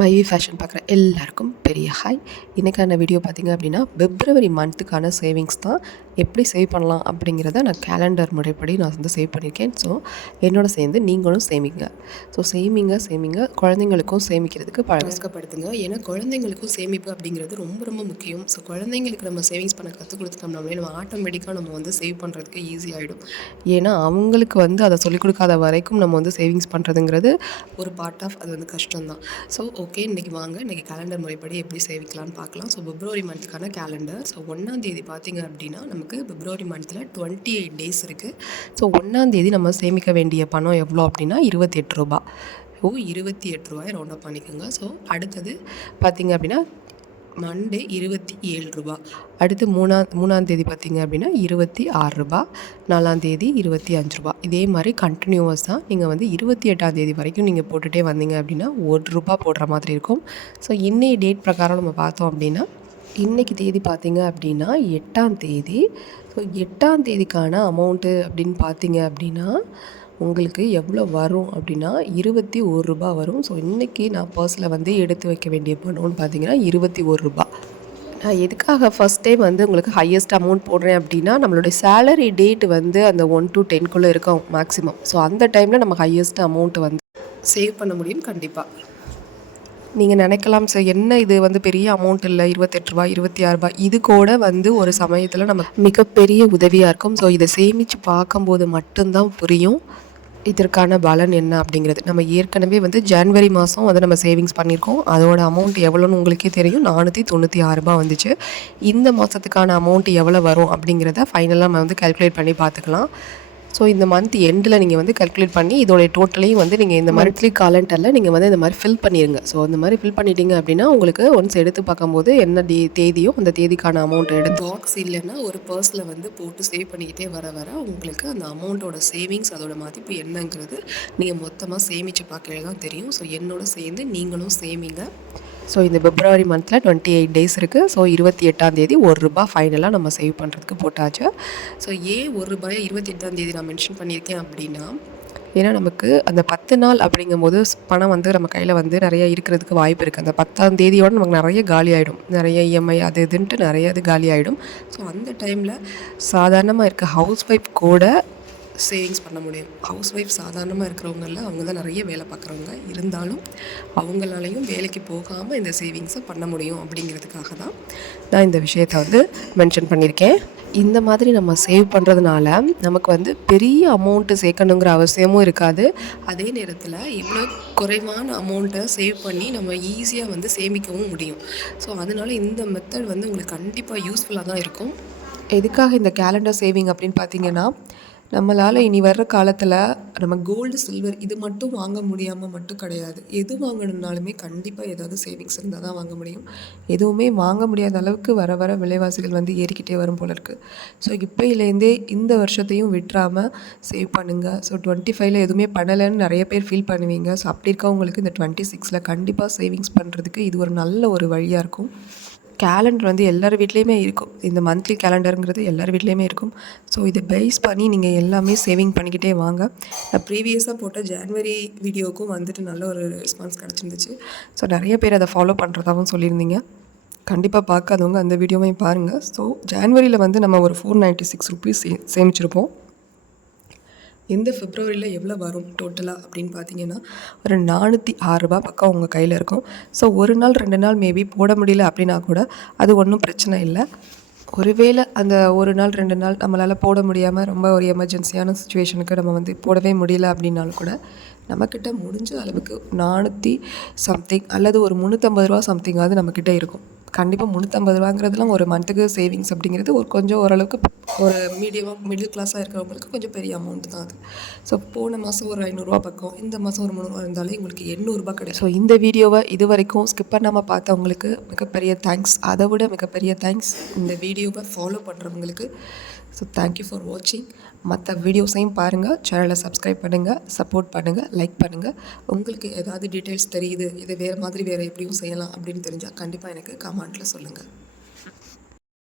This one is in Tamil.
மைவி ஃபேஷன் பார்க்குற எல்லாருக்கும் பெரிய ஹாய். இன்றைக்கான வீடியோ பார்த்திங்க அப்படின்னா பிப்ரவரி மந்த்துக்கான சேவிங்ஸ் தான். எப்படி சேவ் பண்ணலாம் அப்படிங்கிறத நான் கேலண்டர் முறைப்படி நான் வந்து சேவ் பண்ணியிருக்கேன். ஸோ என்னோட சேர்ந்து நீங்களும் சேமிங்க. ஸோ சேமிங்க குழந்தைங்களுக்கும் சேமிக்கிறதுக்கு பழக்கப்படுத்துங்க. ஏன்னா குழந்தைங்களுக்கும் சேமிப்பு அப்படிங்கிறது ரொம்ப ரொம்ப முக்கியம். ஸோ குழந்தைங்களுக்கு நம்ம சேவிங்ஸ் பண்ண கற்றுக் கொடுத்துட்டோம்னாலே நம்ம ஆட்டோமேட்டிக்காக நம்ம வந்து சேவ் பண்ணுறதுக்கு ஈஸியாகிடும். ஏன்னா அவங்களுக்கு வந்து அதை சொல்லிக் கொடுக்காத வரைக்கும் நம்ம வந்து சேவிங்ஸ் பண்ணுறதுங்கிறது ஒரு பார்ட் ஆஃப் அது வந்து கஷ்டம்தான். ஸோ ஓகே, இன்றைக்கி வாங்க இன்றைக்கி கேலண்டர் முறைப்படி எப்படி சேவிக்கலாம்னு பார்க்கலாம். ஸோ பிப்ரவரி மந்த்துக்கான கேலண்டர். ஸோ 1ஆம் தேதி பார்த்திங்க அப்படின்னா நமக்கு பிப்ரவரி மந்த்தில் 28 டேஸ் இருக்குது. ஸோ 1ஆம் தேதி நம்ம சேமிக்க வேண்டிய பணம் எவ்வளோ அப்படின்னா 28 ரூபா. 28 ரூபாய் ரவுண்ட் அப் பண்ணிக்கோங்க. ஸோ அடுத்தது பார்த்திங்க அப்படின்னா மண்டே 27 ரூபா. அடுத்து மூணாந்தேதி பார்த்திங்க அப்படின்னா 26 ரூபா. 4ஆந்தேதி 25 ரூபா. இதே மாதிரி கண்டினியூவஸ் தான். நீங்கள் வந்து 28ஆந்தேதி வரைக்கும் நீங்கள் போட்டுகிட்டே வந்தீங்க அப்படின்னா 1 ரூபா போடுற மாதிரி இருக்கும். ஸோ இன்னைய டேட் பிரகாரம் நம்ம பார்த்தோம் அப்படின்னா இன்றைக்கி தேதி பார்த்திங்க அப்படின்னா 8ஆந்தேதி. ஸோ 8ஆந்தேதிக்கான அமௌண்ட்டு அப்படின்னு பார்த்திங்க அப்படின்னா உங்களுக்கு எவ்வளோ வரும் அப்படின்னா 21 ரூபா வரும். ஸோ இன்றைக்கி நான் பர்ஸில் வந்து எடுத்து வைக்க வேண்டிய பணம்னு பார்த்தீங்கன்னா 21 ரூபா. நான் எதுக்காக ஃபஸ்ட் டைம் வந்து உங்களுக்கு ஹையஸ்ட் அமௌண்ட் போடுறேன் அப்படின்னா நம்மளுடைய சேலரி டேட் வந்து அந்த 1 to 10 இருக்கும் மேக்ஸிமம். ஸோ அந்த டைமில் நம்ம ஹையஸ்ட் அமௌண்ட்டு வந்து சேவ் பண்ண முடியும் கண்டிப்பாக. நீங்கள் நினைக்கலாம் சார், என்ன இது வந்து பெரிய அமௌண்ட் இல்லை, 28 ரூபா 26 ரூபா. இது கூட வந்து ஒரு சமயத்தில் நம்ம மிகப்பெரிய உதவியாக இருக்கும். ஸோ இதை சேமித்து பார்க்கும்போது மட்டும்தான் புரியும் இதற்கான பலன் என்ன அப்படிங்கிறது. நம்ம ஏற்கனவே வந்து ஜனவரி மாதம் வந்து நம்ம சேவிங்ஸ் பண்ணியிருக்கோம். அதோட அமௌண்ட் எவ்வளோன்னு உங்களுக்கே தெரியும், 496 ரூபா வந்துச்சு. இந்த மாதத்துக்கான அமௌண்ட் எவ்வளோ வரும் அப்படிங்கிறத ஃபைனலாக நம்ம வந்து கால்குலேட் பண்ணி பார்த்துக்கலாம். ஸோ இந்த மந்த் எண்டில் நீங்கள் வந்து கல்குலேட் பண்ணி இதோடைய டோட்டலையும் வந்து நீங்கள் இந்த மந்த்லி காலண்டரில் நீங்கள் வந்து இந்த மாதிரி ஃபில் பண்ணிடுங்க. ஸோ இந்த மாதிரி ஃபில் பண்ணிட்டீங்க அப்படின்னா உங்களுக்கு ஒன்ஸ் எடுத்து பார்க்கும்போது என்ன தேதியோ அந்த தேதிக்கான அமௌண்ட் எடுத்து பாக்ஸ் இல்லைன்னா ஒரு பர்ஸில் வந்து போட்டு சேவ் பண்ணிக்கிட்டே வர உங்களுக்கு அந்த அமௌண்ட்டோட சேவிங்ஸ் அதோட மதிப்பு என்னங்கிறது நீங்கள் மொத்தமாக சேமித்து பார்க்கவே தான் தெரியும். ஸோ என்னோட சேர்ந்து நீங்களும் சேமிங்க. ஸோ இந்த பிப்ரவரி மந்தில் 28 டேஸ் இருக்குது. ஸோ 28ஆந்தேதி 1 ரூபா ஃபைனலாக நம்ம சேவ் பண்ணுறதுக்கு போட்டாச்சு. ஸோ ஏன் 1 ரூபாயை 28ஆந்தேதி நான் மென்ஷன் பண்ணியிருக்கேன் அப்படின்னா, ஏன்னா நமக்கு அந்த 10 நாள் அப்படிங்கும்போது பணம் வந்து நம்ம கையில் வந்து நிறையா இருக்கிறதுக்கு வாய்ப்பு இருக்குது. அந்த 10ஆம் தேதியோடு நமக்கு நிறைய காலி ஆகிடும். நிறைய இஎம்ஐ அது இதுன்ட்டு நிறைய இது காலி ஆகிடும். ஸோ அந்த டைமில் சாதாரணமாக இருக்க ஹவுஸ் ஒய்ஃப் கூட சேவிங்ஸ் பண்ண முடியும். ஹவுஸ் ஒய்ஃப் சாதாரணமாக இருக்கிறவங்களில் அவங்க தான் நிறைய வேலை பார்க்குறவங்க. இருந்தாலும் அவங்களாலையும் வேலைக்கு போகாமல் இந்த சேவிங்ஸை பண்ண முடியும் அப்படிங்கிறதுக்காக தான் நான் இந்த விஷயத்தை வந்து மென்ஷன் பண்ணியிருக்கேன். இந்த மாதிரி நம்ம சேவ் பண்ணுறதுனால நமக்கு வந்து பெரிய அமௌண்ட்டு சேர்க்கணுங்கிற அவசியமும் இருக்காது. அதே நேரத்தில் இவ்வளோ குறைவான அமௌண்ட்டை சேவ் பண்ணி நம்ம ஈஸியாக வந்து சேமிக்கவும் முடியும். ஸோ அதனால் இந்த மெத்தட் வந்து உங்களுக்கு கண்டிப்பாக யூஸ்ஃபுல்லாக தான் இருக்கும். எதுக்காக இந்த கேலண்டர் சேவிங் அப்படின்னு பார்த்தீங்கன்னா, நம்மளால் இனி வர்ற காலத்தில் நம்ம கோல்டு சில்வர் இது மட்டும் வாங்க முடியாமல் மட்டும் கிடையாது. எது வாங்கணுன்னாலுமே கண்டிப்பாக ஏதாவது சேவிங்ஸ் இருந்தால் தான் வாங்க முடியும். எதுவுமே வாங்க முடியாத அளவுக்கு வர விலைவாசிகள் வந்து ஏறிக்கிட்டே வரும் போல இருக்குது. ஸோ இப்போயிலேருந்தே இந்த வருஷத்தையும் விட்டுறாமல் சேவ் பண்ணுங்கள். ஸோ 25ல் எதுவுமே பண்ணலைன்னு நிறைய பேர் ஃபீல் பண்ணுவீங்க. ஸோ அப்படி இருக்கவங்களுக்கு இந்த 26ல் கண்டிப்பாக சேவிங்ஸ் பண்ணுறதுக்கு இது ஒரு நல்ல ஒரு வழியாக இருக்கும். கேலண்டர் வந்து எல்லார் வீட்லேயுமே இருக்கும். இந்த மந்த்லி கேலண்டருங்கிறது எல்லார் வீட்லேயுமே இருக்கும். ஸோ இதை பேஸ் பண்ணி நீங்கள் எல்லாமே சேவிங் பண்ணிக்கிட்டே வாங்க. நான் ப்ரீவியஸாக போட்ட ஜான்வரி வீடியோவுக்கும் வந்துட்டு நல்ல ஒரு ரெஸ்பான்ஸ் கிடச்சிருந்துச்சு. ஸோ நிறைய பேர் அதை ஃபாலோ பண்ணுறதாகவும் சொல்லியிருந்தீங்க. கண்டிப்பாக பார்க்காதவங்க அந்த வீடியோவையும் பாருங்கள். ஸோ ஜான்வரியில் வந்து நம்ம ஒரு 496 ருபீஸ் சேமிச்சிருப்போம். இந்த பிப்ரவரியில் எவ்வளோ வரும் டோட்டலாக அப்படின்னு பார்த்தீங்கன்னா ஒரு 406 ரூபா பக்கம் உங்கள் கையில் இருக்கும். ஸோ ஒரு நாள் 2 நாள் மேபி போட முடியல அப்படின்னா கூட அது ஒன்றும் பிரச்சனை இல்லை. ஒருவேளை அந்த ஒரு நாள் 2 நாள் நம்மளால் போட முடியாமல் ரொம்ப ஒரு எமர்ஜென்சியான சுச்சுவேஷனுக்கு நம்ம வந்து போடவே முடியல அப்படின்னாலும் கூட நம்மக்கிட்ட முடிஞ்ச அளவுக்கு 400 சம்திங் அல்லது ஒரு 350 ரூபா சம்திங்காவது நம்மக்கிட்ட இருக்கும். கண்டிப்பாக 350 ரூபாங்கிறதுலாம் ஒரு மந்த்துக்கு சேவிங்ஸ் அப்படிங்கிறது ஒரு கொஞ்சம் ஓரளவுக்கு ஒரு மிடில் கிளாஸாக இருக்கிறவங்களுக்கு கொஞ்சம் பெரிய அமௌண்ட் தான் அது. ஸோ போன மாதம் ஒரு 500 பக்கம், இந்த மாதம் ஒரு 300 இருந்தாலே உங்களுக்கு 800 ரூபா கிடைக்கும். ஸோ இந்த வீடியோவை இது வரைக்கும் ஸ்கிப் பண்ணாமல் பார்த்தவங்களுக்கு மிகப்பெரிய தேங்க்ஸ். அதை விட மிகப்பெரிய தேங்க்ஸ் இந்த வீடியோவை ஃபாலோ பண்ணுறவங்களுக்கு. ஸோ தேங்க்யூ ஃபார் வாட்சிங். மற்ற வீடியோஸையும் பாருங்கள், சேனலை சப்ஸ்கிரைப் பண்ணுங்கள், சப்போர்ட் பண்ணுங்கள், லைக் பண்ணுங்கள். உங்களுக்கு ஏதாவது டீட்டெயில்ஸ் தெரியுது, இது வேறு மாதிரி வேறு எப்படியும் செய்யலாம் அப்படின்னு தெரிஞ்சால் கண்டிப்பாக எனக்கு கமெண்ட்டில் சொல்லுங்கள்.